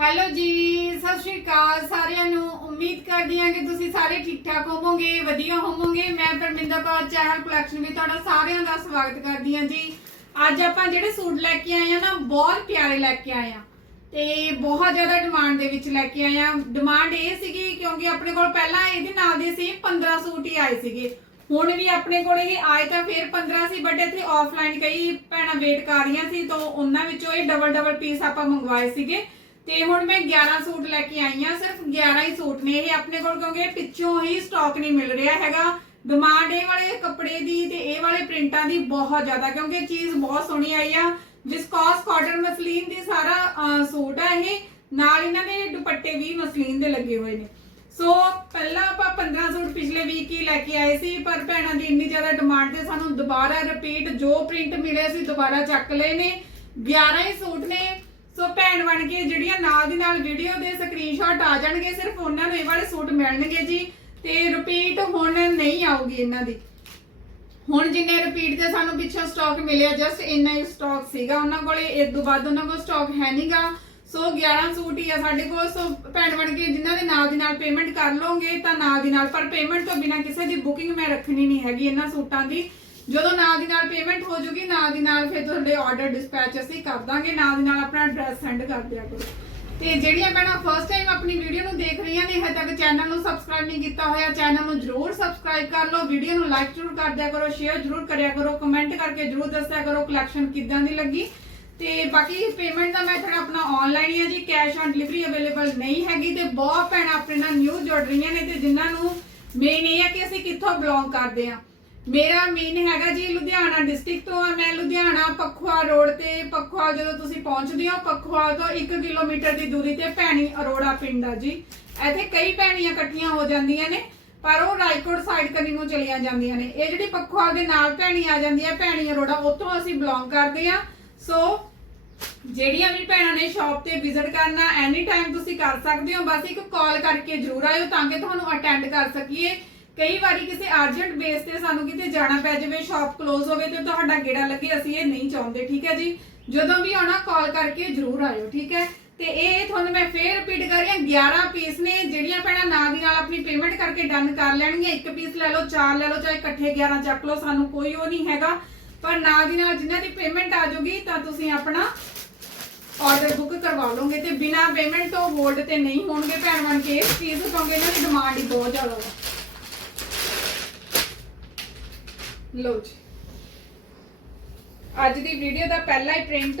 Hello ਜੀ, ਸਤਿ ਸ਼੍ਰੀ ਅਕਾਲ ਸਾਰਿਆਂ ਨੂੰ। ਉਮੀਦ ਕਰਦੀ ਹਾਂ ਕਿ ਤੁਸੀਂ ਸਾਰੇ ਠੀਕ ਠਾਕ ਹੋਵੋਗੇ, ਵਧੀਆ ਹੋਵੋਗੇ। ਮੈਂ ਪਰਮਿੰਦਰ ਕੌਰ, ਚਾਹਲ ਕਲੈਕਸ਼ਨ ਵਿੱਚ ਤੁਹਾਡਾ ਸਾਰਿਆਂ ਦਾ ਸਵਾਗਤ ਕਰਦੀ ਹਾਂ ਜੀ। ਅੱਜ ਆਪਾਂ ਜਿਹੜੇ ਸੂਟ ਲੈ ਕੇ ਆਏ ਆ ਨਾ, ਬਹੁਤ ਪਿਆਰੇ ਲੈ ਕੇ ਆਏ ਆ। ਤੇ ਬਹੁਤ ਜ਼ਿਆਦਾ ਡਿਮਾਂਡ ਦੇ ਵਿੱਚ ਲੈ ਕੇ ਆਏ ਆ। ਡਿਮਾਂਡ ਇਹ ਸੀਗੀ ਕਿਉਂਕਿ ਆਪਣੇ ਕੋਲ ਪਹਿਲਾਂ ਇਹਦੇ ਨਾਲ ਦੇ ਸੀ 15 ਸੂਟ ਹੀ ਆਏ ਸੀਗੇ। ਹੁਣ ਵੀ ਆਪਣੇ ਕੋਲ ਇਹ ਆਏ ਤਾਂ ਫਿਰ 15 ਸੀ ਬਟ ਇੱਥੇ ਆਫਲਾਈਨ ਕਈ ਭੈਣਾਂ ਵੇਟ ਕਰ ਰਹੀਆਂ ਸੀ, ਤਾਂ ਉਹਨਾਂ ਵਿੱਚੋਂ ਇਹ ਡਬਲ ਡਬਲ ਪੀਸ ਆਪਾਂ ਮੰਗਵਾਏ ਸੀਗੇ। ਤੇ ਹੁਣ ਮੈਂ 11 ਸੂਟ ਲੈ ਕੇ ਆਈ ਆ ਸਿਰਫ 11 ਹੀ ਸੂਟ ਨੇ ਇਹ ਆਪਣੇ ਕੋਲ, ਕਿਉਂਕਿ ਪਿੱਛੋਂ ਹੀ ਸਟਾਕ ਨਹੀਂ ਮਿਲ ਰਿਹਾ ਹੈਗਾ। ਡਿਮਾਂਡ ਇਹ ਵਾਲੇ ਕੱਪੜੇ ਦੀ ਤੇ ਇਹ ਵਾਲੇ ਪ੍ਰਿੰਟਾਂ ਦੀ ਬਹੁਤ ਜ਼ਿਆਦਾ, ਕਿਉਂਕਿ ਚੀਜ਼ ਬਹੁਤ ਸੋਹਣੀ ਆਈ ਆ। ਵਿਸਕੋਸ ਕਾਟਨ ਮਸਲੀਨ ਦੀ ਸਾਰਾ ਸੂਟ ਆ ਇਹ, ਨਾਲ ਇਹਨਾਂ ਦੇ ਦੁਪੱਟੇ ਵੀ ਮਸਲੀਨ ਦੇ ਲੱਗੇ ਹੋਏ ਨੇ। ਸੋ ਪਹਿਲਾਂ ਆਪਾਂ 15 ਸੂਟ ਪਿਛਲੇ ਵੀਕ ਹੀ ਲੈ ਕੇ ਆਏ ਸੀ, ਪਰ ਭੈਣਾਂ ਦੀ ਇੰਨੀ ਜ਼ਿਆਦਾ ਡਿਮਾਂਡ ਤੇ ਸਾਨੂੰ ਦੁਬਾਰਾ ਰਿਪੀਟ ਜੋ ਪ੍ਰਿੰਟ ਮਿਲੇ ਸੀ, ਦੁਬਾਰਾ ਚੱਕ ਲਏ ਨੇ। 11 ਹੀ ਸੂਟ ਨੇ ਸੋ ਭੈਣ ਬਣ ਕੇ ਜਿਹੜੀਆਂ ਨਾਲ ਦੀ ਨਾਲ ਵੀਡੀਓ ਦੇ ਸਕਰੀਨਸ਼ਾਟ ਆ ਜਾਣਗੇ, ਸਿਰਫ ਉਹਨਾਂ ਨੂੰ ਇਹ ਵਾਲੇ ਸੂਟ ਮਿਲਣਗੇ ਜੀ। ਤੇ ਰਿਪੀਟ ਹੁਣ ਨਹੀਂ ਆਊਗੀ ਇਹਨਾਂ ਦੀ। ਹੁਣ ਜਿੰਨੇ ਰਿਪੀਟ ਤੇ ਸਾਨੂੰ ਪਿੱਛੋਂ ਸਟਾਕ ਮਿਲਿਆ ਜਸਟ ਇੰਨਾ ਹੀ ਸਟਾਕ ਸੀਗਾ ਉਹਨਾਂ ਕੋਲੇ। ਇਸ ਤੋਂ ਬਾਅਦ ਉਹਨਾਂ ਕੋਲ ਸਟਾਕ ਹੈ ਨਹੀਂਗਾ ਸੋ 11 ਸੂਟ ਹੀ ਆ ਸਾਡੇ ਕੋਲ। ਸੋ ਭੈਣ ਬਣ ਕੇ ਜਿਨ੍ਹਾਂ ਦੇ ਨਾਲ ਦੀ ਨਾਲ ਪੇਮੈਂਟ ਕਰ ਲਓਗੇ ਤਾਂ ਨਾਲ ਦੀ ਨਾਲ, ਪਰ ਪੇਮੈਂਟ ਤੋਂ ਬਿਨਾ ਕਿਸੇ ਦੀ ਬੁਕਿੰਗ ਮੈਂ ਰੱਖਣੀ ਨਹੀਂ ਹੈਗੀ ਇਹਨਾਂ ਸੂਟਾਂ ਦੀ। ਜਦੋਂ ਨਾਲ ਦੀ ਨਾਲ ਪੇਮੈਂਟ ਹੋ ਜੂਗੀ, ਨਾਲ ਦੀ ਨਾਲ ਫਿਰ ਤੁਹਾਡੇ ਆਰਡਰ ਡਿਸਪੈਚ ਅਸੀਂ ਕਰ ਦਾਂਗੇ, ਨਾਲ ਦੀ ਨਾਲ ਆਪਣਾ ਐਡਰੈਸ ਸੈਂਡ ਕਰ ਦਿਆ ਕਰੋ। ਤੇ ਜਿਹੜੀਆਂ ਭੈਣਾਂ ਫਸਟ ਟਾਈਮ ਆਪਣੀ ਵੀਡੀਓ ਨੂੰ ਦੇਖ ਰਹੀਆਂ ਨੇ, ਹਜੇ ਤੱਕ ਚੈਨਲ ਨੂੰ ਸਬਸਕ੍ਰਾਈਬ ਨਹੀਂ ਕੀਤਾ ਹੋਇਆ ਚੈਨਲ ਨੂੰ ਜਰੂਰ ਸਬਸਕ੍ਰਾਈਬ ਕਰ ਲਓ ਵੀਡੀਓ ਨੂੰ ਲਾਈਕ ਜਰੂਰ ਕਰ ਦਿਆ ਕਰੋ ਸ਼ੇਅਰ ਜਰੂਰ ਕਰਿਆ ਕਰੋ ਕਮੈਂਟ ਕਰਕੇ ਜਰੂਰ ਦੱਸਿਆ ਕਰੋ ਕਲੈਕਸ਼ਨ ਕਿੱਦਾਂ ਦੀ ਲੱਗੀ। ਤੇ ਬਾਕੀ ਪੇਮੈਂਟ ਦਾ ਮੈਥਡ ਆਪਣਾ ਆਨਲਾਈਨ ਹੀ ਹੈ ਜੀ ਕੈਸ਼ ਔਨ ਡਿਲੀਵਰੀ ਅਵੇਲੇਬਲ ਨਹੀਂ ਹੈਗੀ ਤੇ ਬਹੁਤ ਭੈਣਾਂ ਆਪਣੇ ਨਾਲ ਨਿਊ ਜੁੜ ਰਹੀਆਂ ਨੇ ਤੇ ਜਿਨ੍ਹਾਂ ਨੂੰ ਮੇਨ ਇਹ ਹੈ ਕਿ ਅਸੀਂ ਕਿੱਥੋਂ ਬਿਲੋਂਗ ਕਰਦੇ ਆ ਮੇਰਾ ਮੇਨ ਹੈਗਾ ਜੀ ਲੁਧਿਆਣਾ ਡਿਸਟ੍ਰਿਕਟ ਤੋਂ ਆ ਮੈਂ ਲੁਧਿਆਣਾ ਪਖਵਾ ਰੋਡ ਤੇ ਪਖਵਾ ਜਦੋਂ ਤੁਸੀਂ ਪਹੁੰਚਦੇ ਹੋ ਪਖਵਾ ਤੋਂ 1 ਕਿਲੋਮੀਟਰ ਦੀ ਦੂਰੀ ਤੇ ਭੈਣੀ ਅਰੋੜਾ ਪਿੰਡ ਆ ਜੀ। ਇੱਥੇ ਕਈ ਭੈਣੀਆਂ ਇਕੱਠੀਆਂ ਹੋ ਜਾਂਦੀਆਂ ਨੇ, ਪਰ ਉਹ ਰਾਈਕੋਟ ਸਾਈਡ ਕੰਨੀ ਨੂੰ ਚਲੀਆਂ ਜਾਂਦੀਆਂ ਨੇ। ਇਹ ਜਿਹੜੀ ਪਖਵਾ ਦੇ ਨਾਲ ਭੈਣੀ ਆ ਜਾਂਦੀ ਹੈ ਭੈਣੀ ਅਰੋੜਾ, ਉੱਥੋਂ ਅਸੀਂ ਬਿਲੋਂਗ ਕਰਦੇ ਆ। ਸੋ ਜਿਹੜੀਆਂ ਵੀ ਭੈਣਾਂ ਨੇ ਸ਼ਾਪ ਤੇ ਵਿਜ਼ਿਟ ਕਰਨਾ ਐਨੀ ਟਾਈਮ ਤੁਸੀਂ ਕਰ ਸਕਦੇ ਹੋ, ਬਸ ਇੱਕ ਕਾਲ ਕਰਕੇ ਜ਼ਰੂਰ ਆਇਓ ਤਾਂ ਕਿ ਤੁਹਾਨੂੰ ਅਟੈਂਡ ਕਰ ਸਕੀਏ। ਕਈ ਵਾਰੀ ਕਿਸੇ ਅਰਜੈਂਟ ਬੇਸ ਤੇ ਸਾਨੂੰ ਕਿਤੇ ਜਾਣਾ ਪੈ ਜਾਵੇ ਸ਼ਾਪ ਕਲੋਜ਼ ਹੋਵੇ ਤੇ ਤੁਹਾਡਾ ਗੇੜਾ ਲੱਗੇ, ਅਸੀਂ ਇਹ ਨਹੀਂ ਚਾਹੁੰਦੇ, ਠੀਕ ਹੈ ਜੀ? ਜਦੋਂ ਵੀ ਆਉਣਾ ਕਾਲ ਕਰਕੇ ਜ਼ਰੂਰ ਆਇਓ, ਠੀਕ ਹੈ? ਤੇ ਇਹ ਤੁਹਾਨੂੰ ਮੈਂ ਫੇਰ ਰਿਪੀਟ ਕਰ ਰਹੀ ਹਾਂ 11 ਪੀਸ ਨੇ, ਜਿਹੜੀਆਂ ਭੈਣਾਂ ਨਾਲ ਦੀ ਨਾਲ ਆਪਣੀ ਪੇਮੈਂਟ ਕਰਕੇ ਡਨ ਕਰ ਲੈਣਗੀਆਂ, ਇੱਕ ਪੀਸ ਲੈ ਲਓ, ਚਾਰ ਲੈ ਲਓ, ਚਾਹੇ ਇਕੱਠੇ 11 ਚੱਕ ਲਓ, ਸਾਨੂੰ ਕੋਈ ਉਹ ਨਹੀਂ ਹੈਗਾ। ਪਰ ਨਾਲ ਦੀ ਨਾਲ ਜਿਨ੍ਹਾਂ ਦੀ ਪੇਮੈਂਟ ਆ ਜਾਊਗੀ, ਤਾਂ ਤੁਸੀਂ ਆਪਣਾ ਆਰਡਰ ਬੁੱਕ ਕਰਵਾ ਲਓਗੇ ਤੇ ਬਿਨਾ ਪੇਮੈਂਟ ਤੋਂ ਹੋਲਡ ਤੇ ਨਹੀਂ ਹੋਣਗੇ ਭੈਣ ਬਣ ਕੇ ਇਸ ਚੀਜ਼ ਕਿਉਂਕਿ ਇਹਨਾਂ ਦੀ ਡਿਮਾਂਡ ਹੀ ਬਹੁਤ ਜ਼ਿਆਦਾ ਹੈ ਲਓ ਜੀ। ਅੱਜ ਦੀ ਵੀਡੀਓ ਦਾ ਪਹਿਲਾ ਹੀ ਪ੍ਰਿੰਟ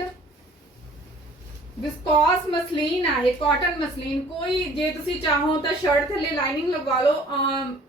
ਵਿਸਕੋਸ ਮਸਲੀਨ ਆ, ਇਹ ਕਾਟਨ ਮਸਲੀਨ। ਕੋਈ ਜੇ ਤੁਸੀਂ ਚਾਹੋ ਤਾਂ ਸ਼ਰਟ ਥੱਲੇ ਲਾਈਨਿੰਗ ਲਗਵਾ ਲਓ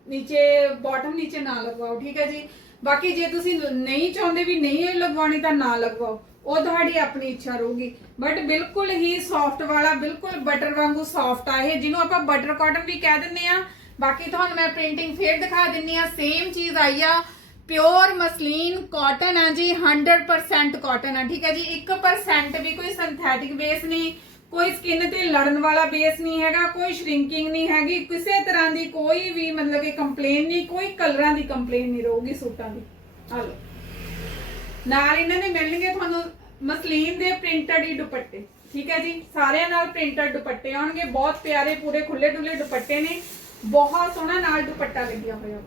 ਨੀਚੇ ਬਾਟਮ ਨੀਚੇ ਨਾ ਲਗਵਾਓ, ਠੀਕ ਹੈ ਜੀ? ਬਾਕੀ ਜੇ ਤੁਸੀਂ ਨਹੀਂ ਚਾਹੁੰਦੇ ਵੀ ਨਹੀਂ ਲਗਵਾਉਣੀ ਤਾਂ ਨਾ ਲਗਵਾਓ। ਉਹ ਤੁਹਾਡੀ ਆਪਣੀ ਇੱਛਾ ਰਹੂਗੀ। ਬਟ ਬਿਲਕੁਲ ਹੀ ਸੌਫਟ ਵਾਲਾ, ਬਿਲਕੁਲ ਬਟਰ ਵਾਂਗੂ ਸੌਫਟ ਆ ਇਹ, ਜਿਹਨੂੰ ਆਪਾਂ ਬਟਰ ਕਾਟਨ ਵੀ ਕਹਿ ਦਿੰਦੇ ਆ ਬਾਕੀ ਤੁਹਾਨੂੰ ਮੈਂ ਪ੍ਰਿੰਟਿੰਗ ਫੇਰ ਦਿਖਾ ਦਿੰਨੀ ਆ ਸੇਮ ਚੀਜ਼ ਆਈ ਆ। ਪਿਓਰ ਮਸਲੀਨ ਕਾਟਨ ਆ ਜੀ 100% ਕਾਟਨ ਆ, ਠੀਕ ਹੈ ਜੀ। 1% ਵੀ ਕੋਈ ਸਿੰਥੈਟਿਕ ਬੇਸ ਨਹੀਂ, ਕੋਈ ਸਕਿਨ ਤੇ ਲੜਨ ਵਾਲਾ ਬੇਸ ਨਹੀਂ ਹੈਗਾ, ਕੋਈ ਸ਼ਰਿੰਕਿੰਗ ਨਹੀਂ ਹੈਗੀ, ਕਿਸੇ ਤਰ੍ਹਾਂ ਦੀ ਕੋਈ ਵੀ ਮਤਲਬ ਕਿ ਕੰਪਲੇਨ ਨਹੀਂ, ਕੋਈ ਕਲਰਾਂ ਦੀ ਕੰਪਲੇਨ ਨਹੀਂ ਰਹੂਗੀ ਸੂਟਾਂ ਦੀ। ਆ ਨਾਲ ਇਹਨਾਂ ਨੇ ਮਿਲਣਗੇ ਤੁਹਾਨੂੰ ਮਸਲੀਨ ਦੇ ਪ੍ਰਿੰਟਡ ਹੀ ਦੁਪੱਟੇ, ਠੀਕ ਹੈ ਜੀ। ਸਾਰਿਆਂ ਨਾਲ ਪ੍ਰਿੰਟਡ ਦੁਪੱਟੇ ਆਉਣਗੇ, ਬਹੁਤ ਪਿਆਰੇ ਪੂਰੇ ਖੁੱਲੇ ਡੁੱਲੇ ਦੁਪੱਟੇ ਨੇ। ਬਹੁਤ ਸੋਹਣਾ ਨਾਲ ਦੁਪੱਟਾ ਲੱਗਿਆ ਹੋਇਆ।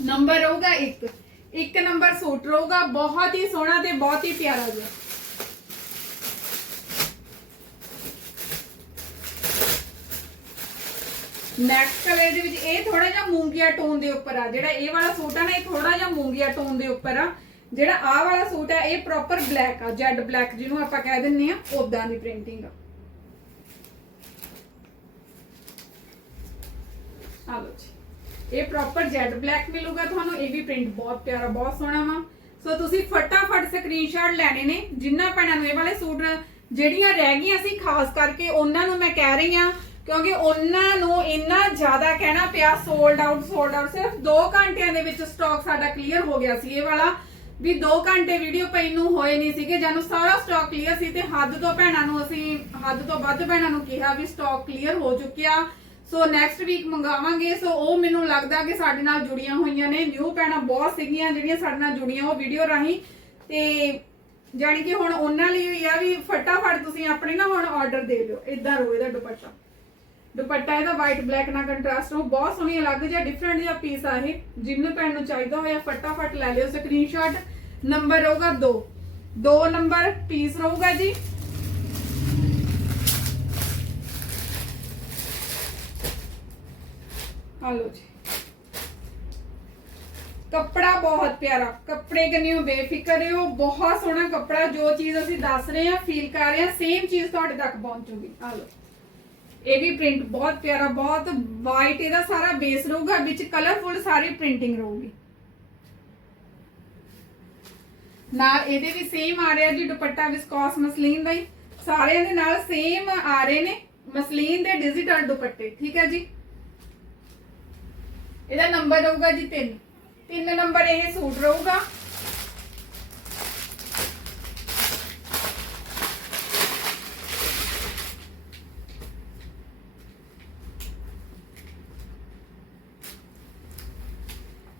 ਨੰਬਰ ਰਹੂਗਾ 1 ਇੱਕ ਨੰਬਰ ਸੂਟ ਰਹੂਗਾ, ਬਹੁਤ ਹੀ ਸੋਹਣਾ ਤੇ ਬਹੁਤ ਹੀ ਪਿਆਰਾ ਜਿਹਾ। ਨੈਕਸਟ ਕਲਰ ਦੇ ਵਿੱਚ ਇਹ ਥੋੜਾ ਜਿਹਾ ਮੂੰਗੀਆ ਟੋਨ ਦੇ ਉੱਪਰ ਆ। ਜਿਹੜਾ ਇਹ ਵਾਲਾ ਸੂਟ ਆ ਨਾ, ਇਹ ਥੋੜਾ ਜਿਹਾ ਮੂੰਗੀਆ ਟੋਨ ਦੇ ਉੱਪਰ ਆ। ਜਿਹੜਾ ਆਹ ਵਾਲਾ ਸੂਟ ਆ, ਇਹ ਪ੍ਰੋਪਰ ਬਲੈਕ ਆ। ਜੈਡ ਬਲੈਕ ਜਿਹਨੂੰ ਆਪਾਂ ਕਹਿ ਦਿੰਨੇ ਆ ਉਦਾਂ ਦੀ ਪ੍ਰਿੰਟਿੰਗ ਆ। ਆ ਲਓ ਜੀ। ਇਹ ਪ੍ਰੋਪਰ ਜੈਡ ਬਲੈਕ ਮਿਲੂਗਾ ਤੁਹਾਨੂੰ, ਇਹ ਵੀ ਪ੍ਰਿੰਟ ਬਹੁਤ ਪਿਆਰਾ, ਬਹੁਤ ਸੋਹਣਾ ਵਾ। ਸੋ ਤੁਸੀਂ ਫਟਾਫਟ ਸਕਰੀਨਸ਼ਾਟ ਲੈਣੇ ਨੇ, ਜਿੰਨਾ ਭੈਣਾਂ ਨੂੰ ਇਹ ਵਾਲੇ ਸੂਟ ਜਿਹੜੀਆਂ ਰਹਿ ਗਈਆਂ ਸੀ, ਖਾਸ ਕਰਕੇ ਉਹਨਾਂ ਨੂੰ ਮੈਂ ਕਹਿ ਰਹੀ ਆ ਕਿਉਂਕਿ ਉਹਨਾਂ ਨੂੰ ਇੰਨਾ ਜ਼ਿਆਦਾ ਕਹਿਣਾ ਪਿਆ ਸੋਲਡ ਆਊਟ ਸੋਲਡ ਆਊਟ ਸਿਰਫ 2 ਘੰਟਿਆਂ ਦੇ ਵਿੱਚ ਸਟਾਕ ਸਾਡਾ ਕਲੀਅਰ ਹੋ ਗਿਆ ਸੀ ਇਹ ਵਾਲਾ। ਵੀ 2 ਘੰਟੇ ਵੀਡੀਓ ਪਈ ਨੂੰ ਹੋਏ ਨਹੀਂ ਸੀਗੇ, ਜਾਨੂੰ ਸਾਰਾ ਸਟਾਕ ਕਲੀਅਰ ਸੀ ਤੇ ਹੱਦ ਤੋਂ ਭੈਣਾਂ ਨੂੰ ਅਸੀਂ, ਹੱਦ ਤੋਂ ਵੱਧ ਭੈਣਾਂ ਨੂੰ ਕਿਹਾ ਵੀ ਸਟਾਕ ਕਲੀਅਰ ਹੋ ਚੁੱਕਿਆ। So next week ਮੰਗਾਵਾਂਗੇ। ਸੋ ਉਹ ਮੈਨੂੰ ਲੱਗਦਾ ਕਿ ਸਾਡੇ ਨਾਲ ਜੁੜੀਆਂ ਹੋਈਆਂ ਨੇ। ਨਿਊ ਭੈਣਾਂ ਬਹੁਤ ਸੀਗੀਆਂ ਜਿਹੜੀਆਂ ਸਾਡੇ ਨਾਲ ਜੁੜੀਆਂ ਉਹ ਵੀਡੀਓ ਰਾਹੀਂ। ਤੇ ਜਾਣੀ ਕਿ ਹੁਣ ਉਹਨਾਂ ਲਈ ਹੋਈ ਆ ਵੀ ਫਟਾਫਟ ਤੁਸੀਂ ਆਪਣੇ ਨਾ ਹੁਣ ਆਰਡਰ ਦੇ ਦਿਓ। ਇਦਾਂ ਰੋ, ਇਹਦਾ ਦੁਪੱਟਾ। ਦੁਪੱਟਾ ਇਹਦਾ ਵਾਈਟ ਬਲੈਕ ਨਾਲ ਕੰਟਰਾਸਟ ਹੋ। ਬਹੁਤ ਸੋਹਣੀ, ਅਲੱਗ ਜਿਹਾ ਡਿਫਰੈਂਟ ਜਿਹਾ ਪੀਸ ਆ ਇਹ। ਜਿਹਨੂੰ ਭੈਣ ਨੂੰ ਚਾਹੀਦਾ ਹੋਇਆ, ਫਟਾਫਟ ਲੈ ਲਿਓ। ਸਕਰੀਨਸ਼ਾਟ ਨੰਬਰ ਰਹੂਗਾ 2 2 ਨੰਬਰ ਪੀਸ ਰਹੂਗਾ ਜੀ। ਆ ਲਓ ਜੀ। ਕੱਪੜਾ ਬਹੁਤ ਪਿਆਰਾ, ਕੱਪੜੇ ਕੰਨਿਓ ਬੇਫਿਕਰ ਰਹੋ, ਬਹੁਤ ਸੋਹਣਾ ਕੱਪੜਾ, ਜੋ ਚੀਜ਼ ਅਸੀਂ ਦੱਸ ਰਹੇ ਹਾਂ ਫੀਲ ਕਰ ਰਹੇ ਹਾਂ ਸੇਮ ਚੀਜ਼ ਤੁਹਾਡੇ ਤੱਕ ਪਹੁੰਚੂਗੀ। ਆ ਲਓ। ਇਹ ਵੀ ਪ੍ਰਿੰਟ ਬਹੁਤ ਪਿਆਰਾ, ਬਹੁਤ ਵਾਈਟ ਇਹਦਾ ਸਾਰਾ ਬੇਸ ਰਹੂਗਾ, ਵਿੱਚ ਕਲਰਫੁਲ ਸਾਰੀ ਪ੍ਰਿੰਟਿੰਗ ਰਹੂਗੀ। ਨਾਲ ਇਹਦੇ ਵੀ ਸੇਮ ਆ ਰਿਹਾ ਜੀ, ਦੁਪੱਟਾ ਵਿਸਕੋਸ ਮਸਲੀਨ ਦਾ ਹੀ। ਸਾਰਿਆਂ ਦੇ ਨਾਲ ਸੇਮ ਆ ਰਹੇ ਨੇ, ਮਸਲੀਨ ਦੇ ਡਿਜੀਟਲ ਦੁਪੱਟੇ, ਠੀਕ ਹੈ ਜੀ? ਇਹਦਾ ਨੰਬਰ ਰਹੂਗਾ ਜੀ 3 3 ਨੰਬਰ ਇਹ ਸੂਟ ਰਹੂਗਾ।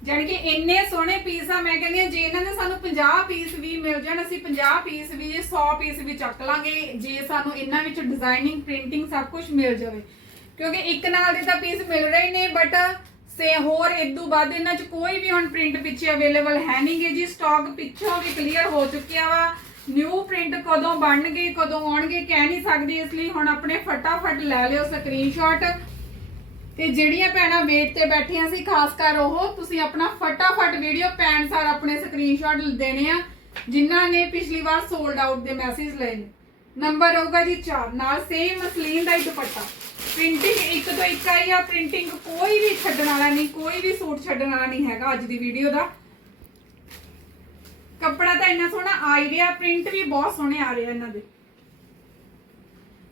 ਜਾਣੀ ਕਿ ਇੰਨੇ ਸੋਹਣੇ ਪੀਸ ਆ, ਮੈਂ ਕਹਿੰਦੀ ਆ ਜੇ ਇਹਨਾਂ ਦੇ ਸਾਨੂੰ 50 ਪੀਸ ਵੀ ਮਿਲ ਜਾਣ, ਅਸੀਂ 50 ਪੀਸ ਵੀ 100 ਪੀਸ ਵੀ ਚੱਕ ਲਾਂਗੇ, ਜੇ ਸਾਨੂੰ ਇਹਨਾਂ ਵਿੱਚ ਡਿਜ਼ਾਈਨਿੰਗ ਪ੍ਰਿੰਟਿੰਗ ਸਭ ਕੁਝ ਮਿਲ ਜਾਵੇ। ਕਿਉਂਕਿ ਇੱਕ ਨਾਲ ਦੇ ਤਾਂ ਪੀਸ ਮਿਲ ਰਹੇ ਨੇ ਬਟ ਸੇ ਹੋਰ ਇਦੋਂ ਬਾਅਦ ਇਹਨਾਂ 'ਚ ਕੋਈ ਵੀ ਹੁਣ ਪ੍ਰਿੰਟ ਪਿੱਛੇ ਅਵੇਲੇਬਲ ਹੈ ਨਹੀਂਗੇ ਜੀ ਸਟਾਕ ਪਿੱਛੋਂ ਵੀ ਕਲੀਅਰ ਹੋ ਚੁੱਕਿਆ ਵਾ। ਨਿਊ ਪ੍ਰਿੰਟ ਕਦੋਂ ਬਣਨਗੇ, ਕਦੋਂ ਆਉਣਗੇ, ਕਹਿ ਨਹੀਂ ਸਕਦੀ, ਇਸ ਲਈ ਹੁਣ ਆਪਣੇ ਫਟਾਫਟ ਲੈ ਲਿਓ ਸਕਰੀਨਸ਼ਾਟ ਤੇ ਜਿਹੜੀਆਂ ਭੈਣਾਂ ਵੇਟ ਤੇ ਬੈਠੀਆਂ ਸੀ, ਖਾਸ ਕਰ ਉਹ, ਤੁਸੀਂ ਆਪਣਾ ਫਟਾਫਟ ਵੀਡੀਓ ਪੈਣ ਸਾਰ ਆਪਣੇ ਸਕਰੀਨਸ਼ਾਟ ਦੇਣੇ ਆ, ਜਿਨ੍ਹਾਂ ਨੇ ਪਿਛਲੀ ਵਾਰ ਸੋਲਡ ਆਊਟ ਦੇ ਮੈਸੇਜ ਲਏ ਨੇ। ਨੰਬਰ ਹੋਊਗਾ ਜੀ 4 ਨਾਲ ਸੇਮ ਮਸਲੀਨ ਦਾ ਹੀ ਦੁਪੱਟਾ। ਪ੍ਰਿੰਟਿੰਗ ਇੱਕ ਤੋਂ ਇੱਕ ਆਈ ਆ ਪ੍ਰਿੰਟਿੰਗ ਕੋਈ ਵੀ ਛੱਡਣ ਵਾਲਾ ਨਹੀਂ, ਕੋਈ ਵੀ ਸੂਟ ਛੱਡਣ ਵਾਲਾ ਨਹੀਂ ਹੈਗਾ ਅੱਜ ਦੀ ਵੀਡੀਓ ਦਾ। ਕੱਪੜਾ ਤਾਂ ਇੰਨਾ ਸੋਹਣਾ ਆ ਹੀ ਰਿਹਾ ਪ੍ਰਿੰਟ ਵੀ ਬਹੁਤ ਸੋਹਣੇ ਆ ਰਹੇ ਇਹਨਾਂ ਦੇ।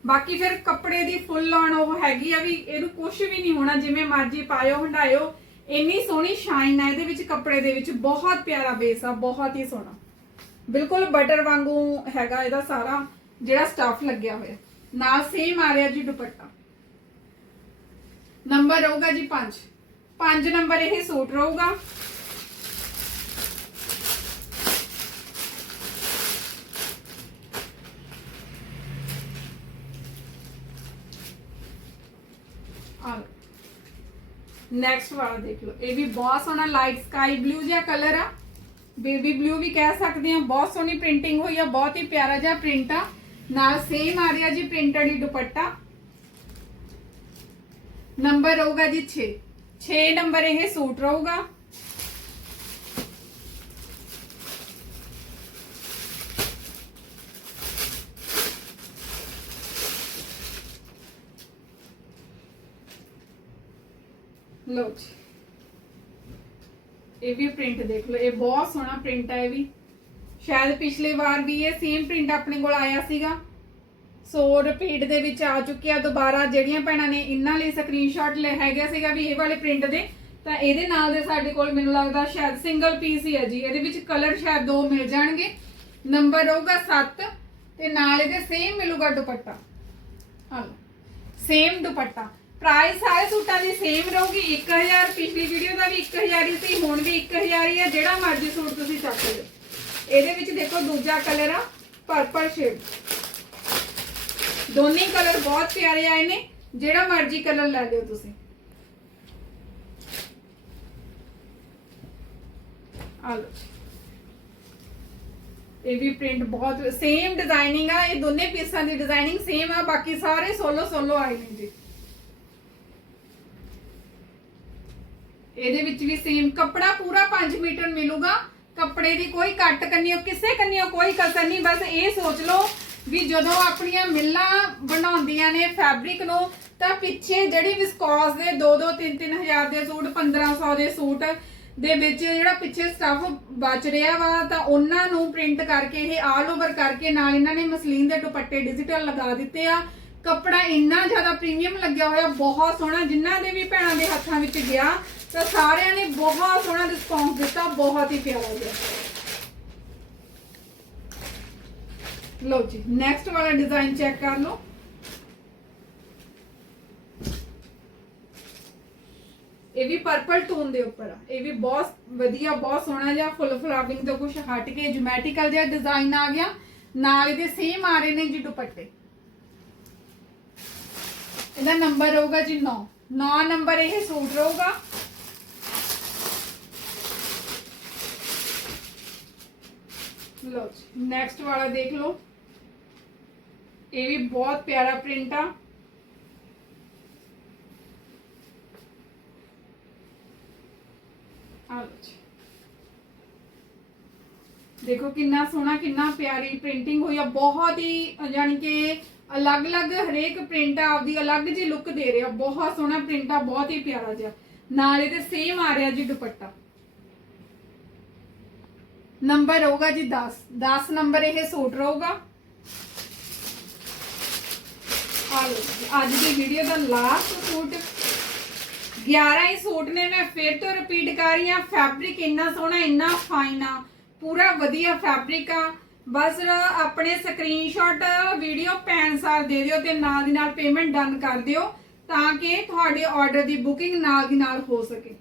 ਬਾਕੀ ਫਿਰ ਕੱਪੜੇ ਦੀ ਫੁੱਲ ਔਨ ਉਹ ਹੈਗੀ ਆ ਵੀ ਇਹਨੂੰ ਕੁਝ ਵੀ ਨਹੀਂ ਹੋਣਾ, ਜਿਵੇਂ ਮਰਜ਼ੀ ਪਾਇਓ ਹੰਡਾਇਓ ਇੰਨੀ ਸੋਹਣੀ ਸ਼ਾਈਨ ਆ, ਇਹਦੇ ਵਿੱਚ ਕੱਪੜੇ ਦੇ ਵਿੱਚ ਬਹੁਤ ਪਿਆਰਾ ਬੇਸ ਆ, ਬਹੁਤ ਹੀ ਸੋਹਣਾ। ਬਿਲਕੁਲ ਬਟਰ ਵਾਂਗੂ ਹੈਗਾ ਇਹਦਾ ਸਾਰਾ, ਜਿਹੜਾ ਸਟਾਫ ਲੱਗਿਆ ਹੋਇਆ। ਨਾਲ ਸੇਮ ਆ ਰਿਹਾ ਜੀ ਦੁਪੱਟਾ। ਨੰਬਰ ਰਹੂਗਾ ਜੀ 5 5 ਨੰਬਰ ਇਹ ਸੂਟ ਰਹੂਗਾ ਨੈਕਸਟ ਵਾਲਾ ਦੇਖ ਲਓ ਇਹ ਵੀ ਬਹੁਤ ਸੋਹਣਾ ਲਾਈਟ ਸਕਾਈ ਬਲੂ ਜਿਹਾ ਕਲਰ ਆ ਬੇਬੀ ਬਲੂ ਵੀ ਕਹਿ ਸਕਦੇ ਆ ਬਹੁਤ ਸੋਹਣੀ ਪ੍ਰਿੰਟਿੰਗ ਹੋਈ ਆ ਬਹੁਤ ਹੀ ਪਿਆਰਾ ਜਿਹਾ ਪ੍ਰਿੰਟ ਆ ਨਾਲ ਸੇਮ ਆ ਰਿਹਾ ਜੀ ਪ੍ਰਿੰਟਡ ਹੀ ਦੁਪੱਟਾ ਨੰਬਰ ਰਹੂਗਾ ਜੀ 6 6 ਨੰਬਰ ਇਹ ਸੂਟ ਰਹੂਗਾ ਲਓ ਜੀ ਇਹ ਵੀ ਪ੍ਰਿੰਟ ਦੇਖ ਲਓ ਇਹ ਬਹੁਤ ਸੋਹਣਾ ਪ੍ਰਿੰਟ ਹੈ ਇਹ ਵੀ ਸ਼ਾਇਦ ਪਿਛਲੇ ਵਾਰ ਵੀ ਇਹ ਸੇਮ ਪ੍ਰਿੰਟ ਆਪਣੇ ਕੋਲ ਆਇਆ ਸੀਗਾ ਸੋ ਰਿਪੀਟ ਦੇ ਵਿੱਚ ਆ ਚੁੱਕਿਆ। ਦੁਬਾਰਾ ਜਿਹੜੀਆਂ ਭੈਣਾਂ ਨੇ ਇਹਨਾਂ ਲਈ ਸਕਰੀਨਸ਼ਾਟ ਲੈ ਹੈਗਾ ਸੀਗਾ ਵੀ ਇਹ ਵਾਲੇ ਪ੍ਰਿੰਟ ਦੇ, ਤਾਂ ਇਹਦੇ ਨਾਲ ਦੇ ਸਾਡੇ ਕੋਲ ਮੈਨੂੰ ਲੱਗਦਾ ਸ਼ਾਇਦ ਸਿੰਗਲ ਪੀਸ ਹੀ ਹੈ ਜੀ। ਇਹਦੇ ਵਿੱਚ ਕਲਰ ਸ਼ਾਇਦ ਦੋ ਮਿਲ ਜਾਣਗੇ। ਨੰਬਰ ਰਹੂਗਾ 7 ਤੇ ਨਾਲ ਇਹਦੇ ਸੇਮ ਮਿਲੂਗਾ ਦੁਪੱਟਾ। ਹਾਂ ਸੇਮ ਦੁਪੱਟਾ। ਪ੍ਰਾਈਸ ਸਾਰੇ ਸੂਟਾਂ ਦੀ ਸੇਮ ਰਹੂਗੀ। 1000 ਪਿਛਲੀ ਵੀਡੀਓ ਦਾ ਵੀ 1000 ਹੀ ਸੀ, ਹੁਣ ਵੀ 1000 ਹੀ ਹੈ ਜਿਹੜਾ ਮਰਜ਼ੀ ਸੂਟ ਤੁਸੀਂ ਚੱਕ ਲਿਓ। ਇਹਦੇ ਵਿੱਚ ਦੇਖੋ ਦੂਜਾ ਕਲਰ ਆ ਪਰਪਲ ਸ਼ੇਡ ਦੋਨੇ ਕਲਰ ਬਹੁਤ ਪਿਆਰੇ ਆਏ ਨੇ, ਜਿਹੜਾ ਮਰਜ਼ੀ ਕਲਰ ਲੈ ਲਿਓ ਤੁਸੀਂ। ਆ ਲਓ। ਇਹ ਵੀ ਪ੍ਰਿੰਟ ਬਹੁਤ ਸੇਮ ਡਿਜ਼ਾਈਨਿੰਗ ਆ, ਇਹ ਦੋਨੇ ਪੀਸਾਂ ਦੀ ਡਿਜ਼ਾਈਨਿੰਗ ਸੇਮ ਆ, ਬਾਕੀ ਸਾਰੇ ਸੋਲੋ ਸੋਲੋ ਆਏ ਨੇ ਜੀ। ਇਹਦੇ ਵਿੱਚ ਵੀ ਸੇਮ ਕੱਪੜਾ ਪੂਰਾ 5 ਮੀਟਰ ਮਿਲੂਗਾ। ਕੱਪੜੇ ਦੀ ਕੋਈ ਕੱਟ ਕੰਨਿਓ ਕਿਸੇ ਕੰਨਿਓ ਕੋਈ ਕਸਰ ਨਹੀਂ, ਬਸ ਇਹ ਸੋਚ ਲਓ ਵੀ ਜਦੋਂ ਆਪਣੀਆਂ ਮਿੱਲਾਂ ਬਣਾਉਂਦੀਆਂ ਨੇ ਫੈਬਰਿਕ ਨੂੰ, ਤਾਂ ਪਿੱਛੇ ਜਿਹੜੀ ਵਿਸਕੋਸ ਦੇ 2-2 3-3 ਹਜ਼ਾਰ ਦੇ ਸੂਟ 1500 ਦੇ ਸੂਟ ਦੇ ਵਿੱਚ ਜਿਹੜਾ ਪਿੱਛੇ ਸਟਫ ਬਚ ਰਿਹਾ ਵਾ, ਤਾਂ ਉਹਨਾਂ ਨੂੰ ਪ੍ਰਿੰਟ ਕਰਕੇ ਇਹ ਆਲ ਓਵਰ ਕਰਕੇ ਨਾਲ ਇਹਨਾਂ ਨੇ ਮਸਲੀਨ ਦੇ ਦੁਪੱਟੇ ਡਿਜੀਟਲ ਲਗਾ ਦਿੱਤੇ ਆ। ਕੱਪੜਾ ਇੰਨਾ ਜ਼ਿਆਦਾ ਪ੍ਰੀਮੀਅਮ ਲੱਗਿਆ ਹੋਇਆ, ਬਹੁਤ ਸੋਹਣਾ, ਜਿਨ੍ਹਾਂ ਦੇ ਵੀ ਭੈਣਾਂ ਦੇ ਹੱਥਾਂ ਵਿੱਚ ਗਿਆ, ਤਾਂ ਸਾਰਿਆਂ ਨੇ ਬਹੁਤ ਸੋਹਣਾ ਰਿਸਪੌਂਸ ਦਿੱਤਾ, ਬਹੁਤ ਹੀ ਪਿਆਰਾ ਜਿਹਾ। ਲਓ ਜੀ ਨੈਕਸਟ ਵਾਲਾ ਡਿਜ਼ਾਈਨ ਚੈੱਕ ਕਰ ਲਓ। ਇਹ ਵੀ ਪਰਪਲ ਟੋਨ ਦੇ ਉੱਪਰ ਆ। ਇਹ ਵੀ ਬਹੁਤ ਵਧੀਆ, ਬਹੁਤ ਸੋਹਣਾ ਜਿਹਾ ਫੁੱਲ ਫਲਾਵਿੰਗ ਤੋਂ ਕੁਝ ਹਟ ਕੇ ਜਿਓਮੈਟ੍ਰੀਕਲ ਜਿਹਾ ਡਿਜ਼ਾਈਨ ਆ ਗਿਆ। ਨਾਲ ਇਹਦੇ ਸੇਮ ਆ ਰਹੇ ਨੇ ਜੀ ਦੁਪੱਟੇ। ਇਹਦਾ ਨੰਬਰ ਹੋਊਗਾ ਜੀ 9 9 ਨੰਬਰ ਇਹ ਸੂਟ ਰਹੂਗਾ। ਲੋ ਜੀ ਨੈਕਸਟ ਵਾਲਾ ਦੇਖ ਲਓ। ਇਹ ਵੀ ਬਹੁਤ ਪਿਆਰਾ ਪ੍ਰਿੰਟ ਆ। ਦੇਖੋ ਕਿੰਨਾ ਸੋਹਣਾ, ਕਿੰਨਾ ਪਿਆਰੀ ਪ੍ਰਿੰਟਿੰਗ ਹੋਈ ਆ। ਬਹੁਤ ਹੀ ਯਾਨੀ ਕਿ ਅਲੱਗ-ਅਲੱਗ ਹਰੇਕ ਪ੍ਰਿੰਟ ਆਪਦੀ ਅਲੱਗ ਜੀ ਲੁੱਕ ਦੇ ਰਿਹਾ ਬਹੁਤ ਸੋਹਣਾ ਪ੍ਰਿੰਟ ਆ, ਬਹੁਤ ਹੀ ਪਿਆਰਾ ਜਿਹਾ। ਨਾਲ ਇਹਦੇ ਸੇਮ ਆ ਰਿਹਾ ਜੀ ਦੁਪੱਟਾ। ਨੰਬਰ ਹੋਊਗਾ ਜੀ 10 10 ਨੰਬਰ ਇਹ ਸੂਟ ਰਹੂਗਾ ਆ ਲਓ ਜੀ, ਅੱਜ ਦੀ ਵੀਡੀਓ ਦਾ ਲਾਸਟ ਸੂਟ। 11 ਹੀ ਸੂਟ ਨੇ, ਮੈਂ ਫਿਰ ਤੋਂ ਰਿਪੀਟ ਕਰ ਰਹੀ ਹਾਂ ਫੈਬਰਿਕ ਇੰਨਾ ਸੋਹਣਾ, ਇੰਨਾ ਫਾਈਨ ਆ। ਪੂਰਾ ਵਧੀਆ ਫੈਬਰਿਕ ਆ। ਬਸ ਆਪਣੇ ਸਕਰੀਨਸ਼ਾਟ ਵੀਡੀਓ ਪੈਨ ਸਾਰ ਦੇ ਦਿਓ ਤੇ ਨਾਲ ਦੀ ਨਾਲ ਪੇਮੈਂਟ ਡਨ ਕਰ ਦਿਓ ਤਾਂ ਕਿ ਤੁਹਾਡੇ ਆਰਡਰ ਦੀ ਬੁਕਿੰਗ ਨਾਲ ਦੀ ਨਾਲ ਹੋ ਸਕੇ।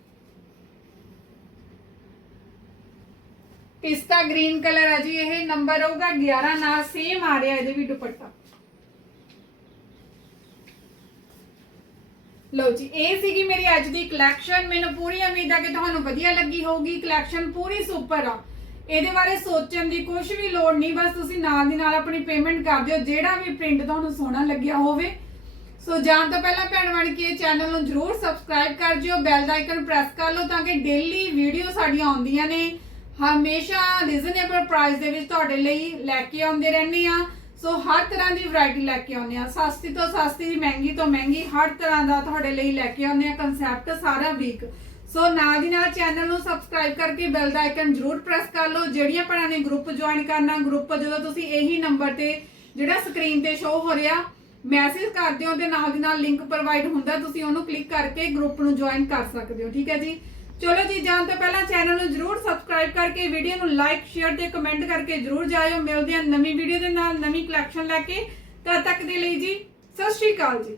ਪਿਸਤਾ ਗ੍ਰੀਨ ਕਲਰ ਆ ਜੀ, ਇਹ ਨੰਬਰ ਹੋਊਗਾ 11 ਨਾਲ ਸੇਮ ਆ ਰਿਹਾ ਇਹਦੇ ਵੀ ਦੁਪੱਟਾ। ਲਓ ਜੀ, ਇਹ ਸੀਗੀ ਮੇਰੀ ਅੱਜ ਦੀ ਕਲੈਕਸ਼ਨ ਮੈਨੂੰ ਪੂਰੀ ਉਮੀਦ ਆ ਕਿ ਤੁਹਾਨੂੰ ਵਧੀਆ ਲੱਗੀ ਹੋਊਗੀ। ਕਲੈਕਸ਼ਨ ਪੂਰੀ ਸੁਪਰ ਆ। ਇਹਦੇ ਬਾਰੇ ਸੋਚਣ ਦੀ ਕੁਝ ਵੀ ਲੋੜ ਨਹੀਂ, ਬਸ ਤੁਸੀਂ ਨਾਲ ਦੀ ਨਾਲ ਆਪਣੀ ਪੇਮੈਂਟ ਕਰ ਦਿਓ। ਜਿਹੜਾ ਵੀ ਪ੍ਰਿੰਟ ਤੁਹਾਨੂੰ ਸੋਹਣਾ ਲੱਗਿਆ ਹੋਵੇ। ਸੋ ਜਾਣ ਤੋਂ ਪਹਿਲਾਂ ਭੈਣ ਬਣ ਕੇ ਚੈਨਲ ਨੂੰ ਜਰੂਰ ਸਬਸਕ੍ਰਾਈਬ ਕਰ ਜਿਓ। ਬੈਲ ਦਾ ਆਈਕਨ ਪ੍ਰੈਸ ਕਰ ਲਓ ਤਾਂ ਕਿ ਡੇਲੀ ਵੀਡੀਓ ਸਾਡੀਆਂ ਆਉਂਦੀਆਂ ਨੇ। ਹਮੇਸ਼ਾ ਰੀਜ਼ਨੇਬਲ ਪ੍ਰਾਈਸ ਦੇ ਵਿੱਚ ਤੁਹਾਡੇ ਲਈ ਲੈ ਕੇ ਆਉਂਦੇ ਰਹਿੰਦੇ ਆ ਸੋ ਹਰ ਤਰ੍ਹਾਂ ਦੀ ਵੈਰਾਈਟੀ ਲੈ ਕੇ ਆਉਂਦੇ ਆ ਸਸਤੀ ਤੋਂ ਸਸਤੀ, ਮਹਿੰਗੀ ਤੋਂ ਮਹਿੰਗੀ, ਹਰ ਤਰ੍ਹਾਂ ਦਾ ਤੁਹਾਡੇ ਲਈ ਲੈ ਕੇ ਆਉਂਦੇ ਆ ਕਨਸੈਪਟ ਸਾਰਾ ਵੀਕ ਸੋ ਨਾਲ ਦੀ ਨਾਲ ਚੈਨਲ ਨੂੰ ਸਬਸਕ੍ਰਾਈਬ ਕਰਕੇ ਬੈਲ ਦਾ ਆਈਕਨ ਜਰੂਰ ਪ੍ਰੈਸ ਕਰ ਲਓ। ਜਿਹੜੀਆਂ ਭੈਣਾਂ ਨੇ ਗਰੁੱਪ ਜੁਆਇਨ ਕਰਨਾ ਗਰੁੱਪ ਜਦੋਂ ਤੁਸੀਂ ਇਹੀ ਨੰਬਰ ਤੇ ਜਿਹੜਾ ਸਕਰੀਨ ਤੇ ਸ਼ੋ ਹੋ ਰਿਹਾ ਮੈਸੇਜ ਕਰਦੇ ਹੋ ਤੇ ਨਾਲ ਦੀ ਨਾਲ ਲਿੰਕ ਪ੍ਰੋਵਾਈਡ ਹੁੰਦਾ, ਤੁਸੀਂ ਉਹਨੂੰ ਕਲਿੱਕ ਕਰਕੇ ਗਰੁੱਪ ਨੂੰ ਜੁਆਇਨ ਕਰ ਸਕਦੇ ਹੋ। ਠੀਕ ਹੈ ਜੀ? ਚਲੋ ਜੀ, ਜਾਣ ਤੋਂ ਪਹਿਲਾਂ ਚੈਨਲ ਨੂੰ ਜਰੂਰ ਸਬਸਕ੍ਰਾਈਬ ਕਰਕੇ ਵੀਡੀਓ ਨੂੰ ਲਾਈਕ ਸ਼ੇਅਰ ਤੇ ਕਮੈਂਟ ਕਰਕੇ ਜਰੂਰ ਜਾਇਓ। ਮਿਲਦੇ ਹਾਂ ਨਵੀਂ ਵੀਡੀਓ ਦੇ ਨਾਲ, ਨਵੀਂ ਕਲੈਕਸ਼ਨ ਲੈ ਕੇ। ਤਦ ਤੱਕ ਦੇ ਲਈ ਜੀ, ਸਤਿ ਸ਼੍ਰੀ ਅਕਾਲ ਜੀ।